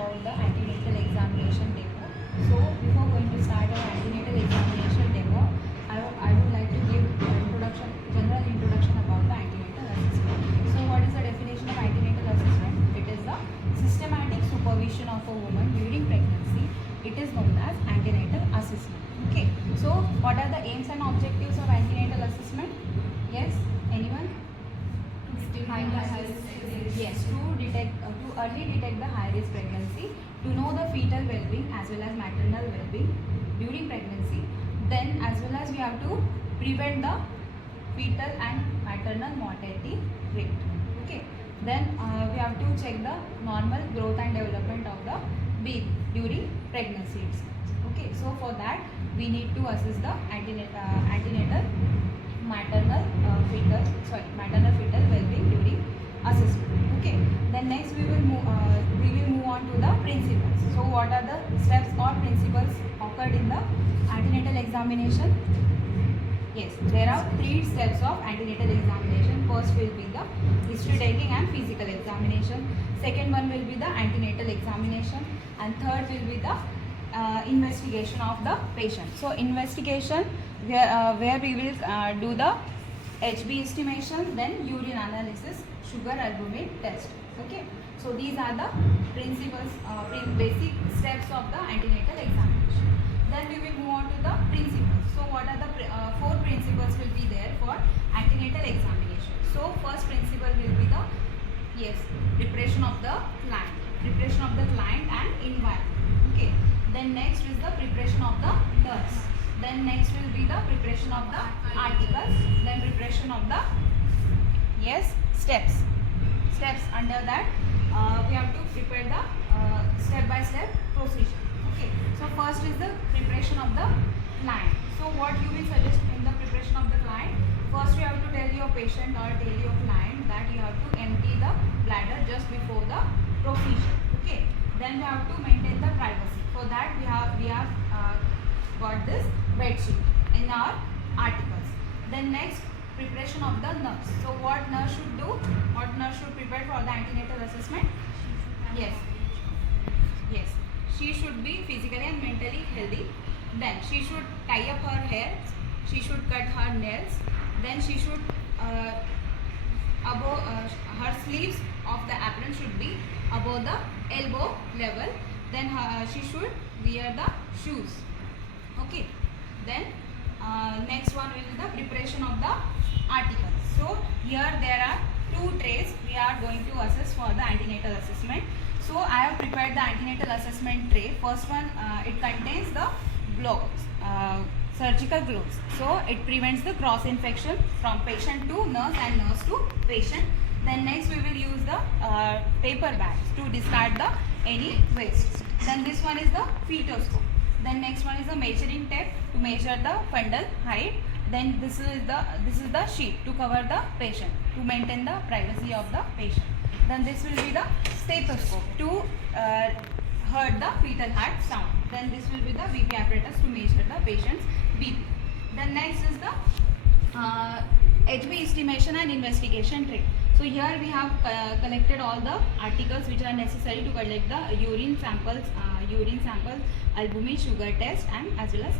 about the antenatal examination demo. So before going to start our antenatal examination demo, I would like to give general introduction about the antenatal assessment. So what is the definition of antenatal assessment? It is the systematic supervision of a woman during pregnancy. It is known as antenatal assessment. Okay. So what are the aims and objectives of antenatal assessment? Yes, anyone? Yes, to early detect the high risk pregnancy, to know the fetal well-being as well as maternal well-being during pregnancy. Then as well as we have to prevent the fetal and maternal mortality rate. Okay. Then we have to check the normal growth and development of the baby during pregnancy itself. Okay. So for that we need to assess the antenatal maternal fetal well-being during assessment. Okay. Then next we will move on to the principles. So what are the steps or principles occurred in the antenatal examination? Yes, there are 3 steps of antenatal examination. First will be the history taking and physical examination. Second one will be the antenatal examination, and third will be the investigation of the patient. So investigation where we will do the HB estimation, then urine analysis, sugar albumin test. Okay. So these are the principles, basic steps of the antenatal examination. Then we will move on to the principles. So what are the 4 principles will be there for antenatal examination? So first principle will be the preparation of the client and environment. Okay. Then next is the preparation of the nurse. Then next will be the preparation of the articles. Then preparation of the steps. Under that we have to prepare the step-by-step procedure. Okay. So first is the preparation of the client. So what you will suggest in the preparation of the client? First you have to tell your patient or tell your client that you have to empty the bladder just before the procedure. Okay. Then we have to maintain the privacy. For that we have got this bed sheet in our articles. Then next, preparation of the nurse. So what nurse should do? What nurse should prepare for the antenatal assessment? Yes. She should be physically and mentally healthy. Then she should tie up her hair. She should cut her nails. Then she should above her sleeves of the apron should be above the elbow level. Then she should wear the shoes. Okay. Then next one will be the preparation of the articles. So here there are 2 trays we are going to assess for the antenatal assessment. So I have prepared the antenatal assessment tray. First one, it contains the gloves, surgical gloves. So it prevents the cross infection from patient to nurse and nurse to patient. Then next we will use the paper bags to discard the any waste. Then this one is the fetoscope. Then next one is the measuring tape to measure the fundal height. Then this is the sheet to cover the patient to maintain the privacy of the patient. Then this will be the stethoscope to heard the fetal heart sound. Then this will be the BP apparatus to measure the patient's BP. Then next is the HB estimation and investigation tray. So here we have collected all the articles which are necessary to collect the urine samples, albumin, sugar test, and as well as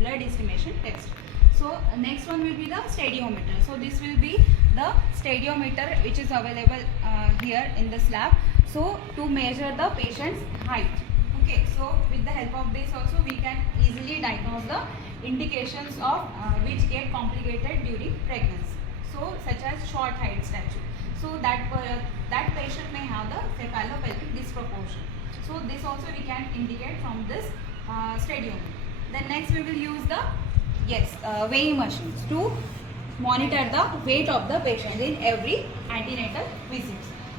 blood estimation test. So next one will be the stadiometer. So this will be the stadiometer which is available here in the slab. So to measure the patient's height. Okay. So with the help of this also we can easily diagnose the indications of which get complicated during pregnancy. So such as short height stature. So that patient may have the cephalopelvic disproportion. So this also we can indicate from this stadiometer. Then next we will use the weighing machines to monitor the weight of the patient in every antenatal visit.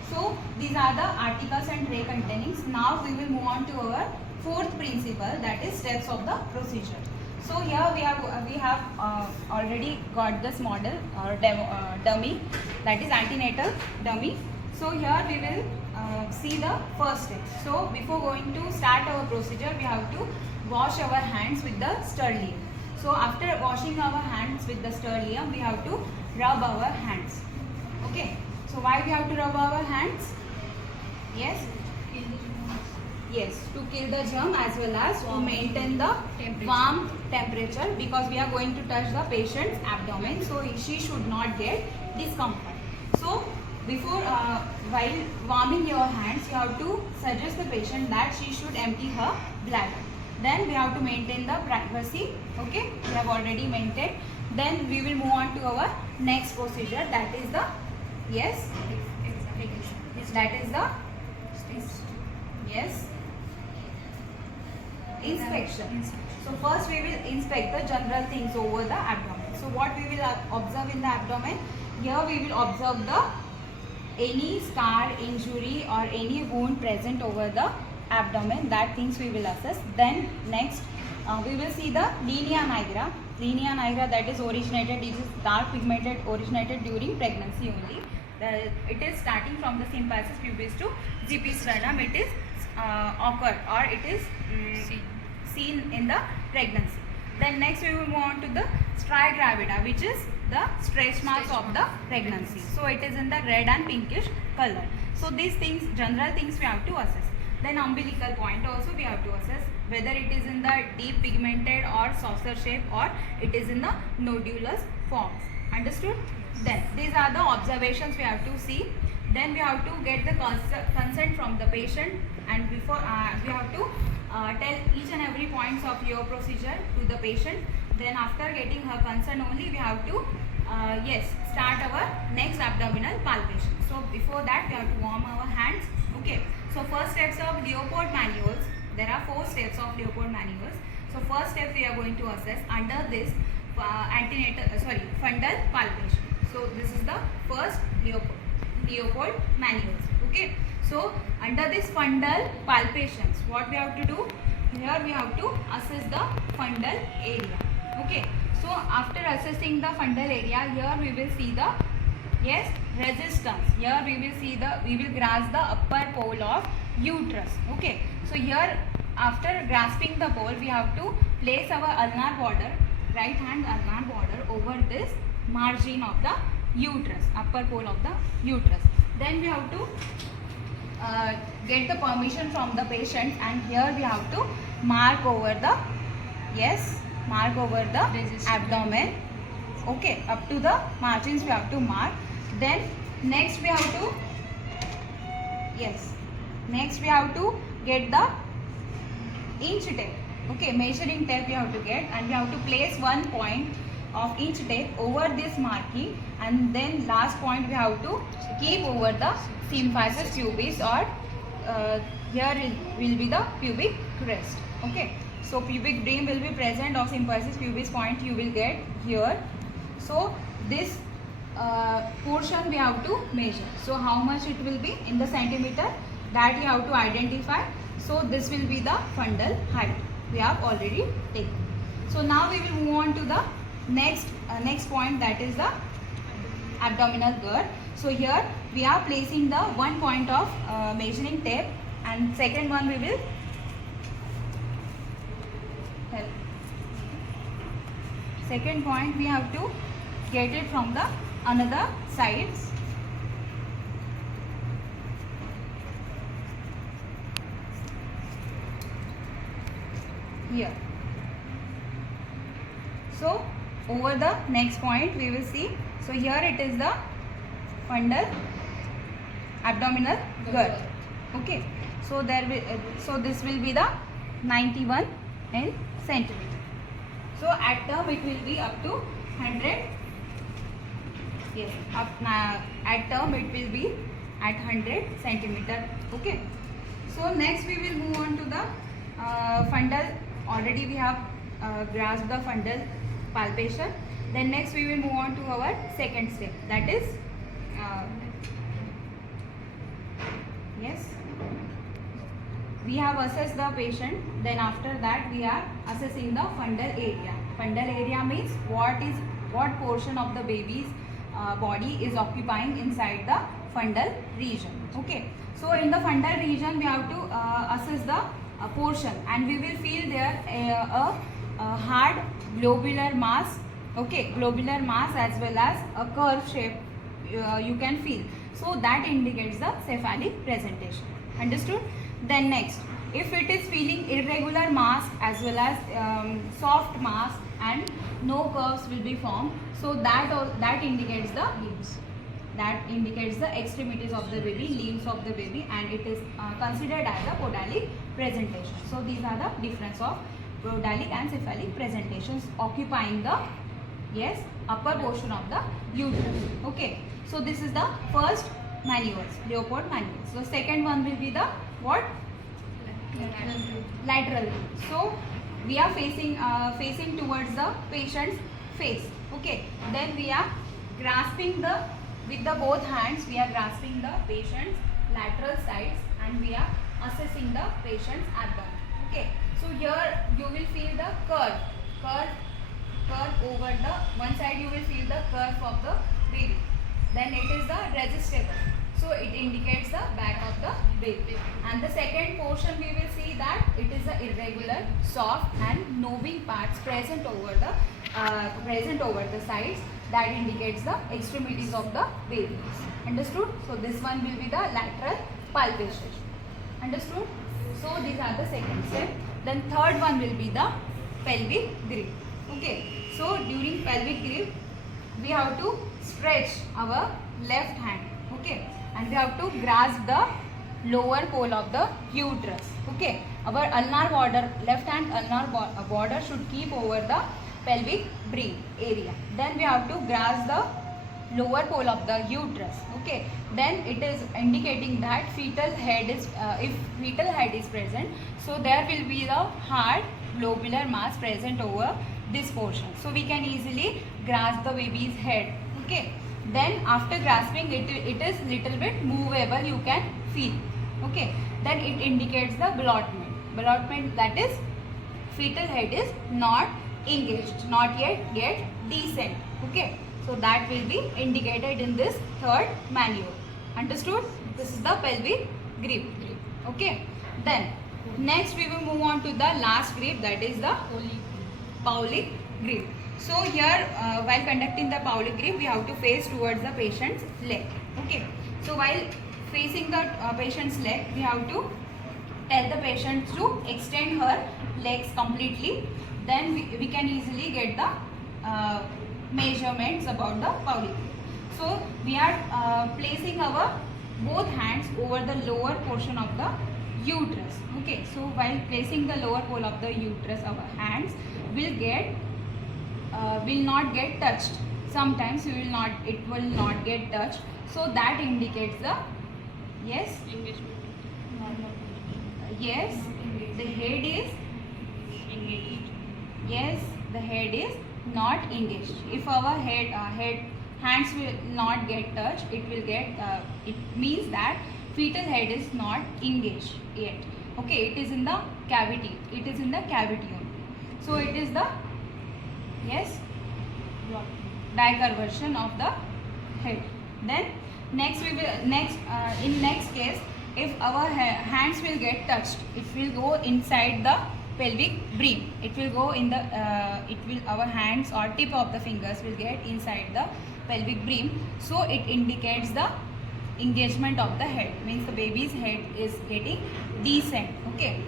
So these are the articles and tray containings. Now we will move on to our 4th principle, that is steps of the procedure. So here we have already got this model or dummy, that is antenatal dummy. So here we will see the first step. So before going to start our procedure, we have to wash our hands with the sterlium. So after washing our hands with the sterlium, we have to rub our hands. Okay. So why we have to rub our hands? Yes. Yes, to kill the germ as well as to maintain the warm temperature, because we are going to touch the patient's abdomen, so she should not get discomfort. So before while warming your hands, you have to suggest the patient that she should empty her bladder. Then we have to maintain the privacy. Okay, we have already maintained. Then we will move on to our next procedure, that is the yes, that is the yes, inspection. So first we will inspect the general things over the abdomen. So what we will observe in the abdomen? Here we will observe the any scar, injury or any wound present over the abdomen. That things we will assess. Then next we will see the linea nigra. Linea nigra, that is originated, it is dark pigmented, originated during pregnancy only. It is starting from the symphysis pubis to GP sternum. It is occurred or it is seen in the pregnancy. Then next we will move on to the striae gravida, which is the stretch marks of the pregnancy. So it is in the red and pinkish color. So these things, general things we have to assess. Then umbilical point also we have to assess whether it is in the deep pigmented or saucer shape or it is in the nodulous forms. Understood? Then these are the observations we have to see. Then we have to get the consent from the patient, and before we have to tell each and every points of your procedure to the patient. Then after getting her consent only, we have to yes, start our next abdominal palpation. So before that we have to warm our hands. Okay, so first steps of Leopold manuals. There are 4 steps of Leopold manuals. So first step we are going to assess under this fundal palpation. So this is the first Leopold manuals. Okay, so under this fundal palpations, what we have to do? Here we have to assess the fundal area. Okay, so after assessing the fundal area, here we will see the yes, resistance. Here we will grasp the upper pole of uterus. Okay, so here after grasping the pole, we have to place our ulnar border, right hand ulnar border over this margin of the uterus, upper pole of the uterus. Then we have to get the permission from the patient, and here we have to mark over the abdomen. Okay, up to the margins we have to mark. Then next we have to get the inch tape. Okay, measuring tape we have to get, and we have to place 1 point of each tape over this marking, and then last point we have to keep over the symphysis pubis, or here will be the pubic crest. Okay, so pubic brim will be present, or symphysis pubis point you will get here. So this portion we have to measure. So how much it will be in the centimeter, that you have to identify. So this will be the fundal height we have already taken. So now we will move on to the next point, that is the abdominal girth. So here we are placing the 1 point of measuring tape, and second one we will second point we have to get it from the another sides. Here. So over the next point we will see. So here it is the fundal abdominal girth. Okay. So this will be the 91 in centimeter. So at term it will be up to 100. Yes. At term it will be at 100 centimeter. Okay. So next we will move on to the fundal. Already we have grasped the fundal palpation. Then next we will move on to our second step, that is yes, we have assessed the patient. Then after that we are assessing the fundal area. Fundal area means what portion of the baby's body is occupying inside the fundal region. Okay, so in the fundal region we have to assess the portion, and we will feel there a hard globular mass. Okay, globular mass as well as a curve shape you can feel. So that indicates the cephalic presentation. Understood? Then next, if it is feeling irregular mass as well as soft mass and no curves will be formed, so that indicates the limbs. That indicates the extremities of the baby, limbs of the baby, and it is considered as a podalic presentation. So these are the difference of podalic and cephalic presentations occupying the upper portion of the uterus. Okay, so this is the first manuals, Leopold manuals. So second one will be the what? Lateral. So we are facing towards the patient's face. Okay, then we are grasping with the both hands, we are grasping the patient's lateral sides and we are assessing the patient's abdomen. Okay, so here you will feel the curve over the one side, you will feel the curve of the baby. Then it is the resistible, so it indicates the back of the baby. And the second portion we will see that it is the irregular, soft and knobing parts present over the sides. That indicates the extremities of the baby. Understood? So this one will be the lateral palpation. Understood? So these are the second step. Then third one will be the pelvic grip. Okay. So during pelvic grip, we have to stretch our left hand. Okay. And we have to grasp the lower pole of the uterus. Okay. Our ulnar border, left hand ulnar border should keep over the pelvic brim area. Then we have to grasp the lower pole of the uterus. Okay. Then it is indicating that fetal head is if fetal head is present, so there will be the hard globular mass present over this portion. So we can easily grasp the baby's head. Okay. Then after grasping it is little bit movable, you can feel. Okay. Then it indicates the ballotment. Ballotment, that is fetal head is not engaged, not yet get descent. Okay, so that will be indicated in this third manual. Understood? This is the pelvic grip. Okay, then next we will move on to the last grip, that is the Paulic grip. So here while conducting the Paulic grip, we have to face towards the patient's leg. Okay, so while facing the patient's leg, we have to tell the patient to extend her legs completely. Then we can easily get the measurements about the Paulic grip. So we are placing our both hands over the lower portion of the uterus. Okay, so while placing the lower pole of the uterus, our hands will not get touched. Sometimes it will not get touched. So that indicates the engagement. Yes, the head is engaged. Yes, the head is not engaged. If our hands will not get touched, it means that fetal head is not engaged yet. Okay, it is in the cavity. It is in the cavity only. So it is the diversion of the head. Then next in next case, if our hands will get touched, it will go inside the pelvic brim. It will go in the our hands or tip of the fingers will get inside the pelvic brim. So it indicates the engagement of the head, means the baby's head is getting descent. Okay,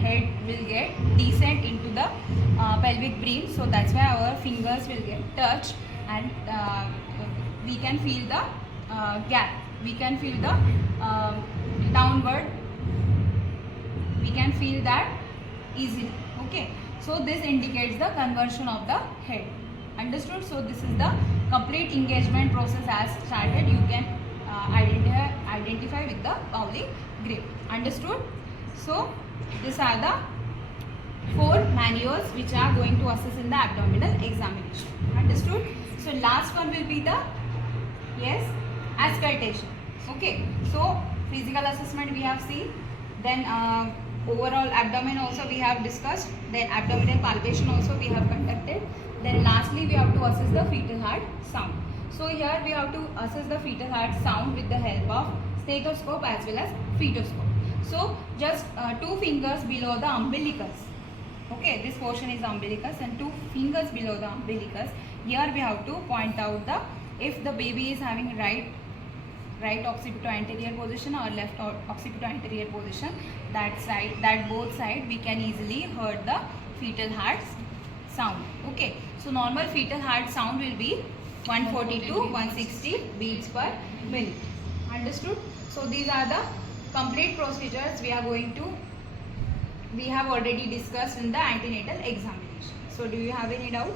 head will get descent into the pelvic brim. So that's why our fingers will get touched and we can feel the gap. We can feel the downward. We can feel that easily. Okay, so this indicates the conversion of the head. Understood? So this is the complete engagement process as started. You can identify with the Paulic grip. Understood? So these are the 4 manuals which are going to assess in the abdominal examination. Understood? So last one will be the auscultation. Okay, so physical assessment we have seen, then overall abdomen also we have discussed, then abdominal palpation also we have conducted, then lastly we have to assess the fetal heart sound. So here we have to assess the fetal heart sound with the help of stethoscope as well as fetoscope. So just 2 fingers below the umbilicus. Okay, this portion is the umbilicus and 2 fingers below the umbilicus. Here we have to point out if the baby is having right right occipito-anterior position or left occipito-anterior position, that both side we can easily heard the fetal heart sound. Okay, so normal fetal heart sound will be 140 to 160 beats per minute. Understood? So these are the complete procedures we have already discussed in the antenatal examination. So do you have any doubt?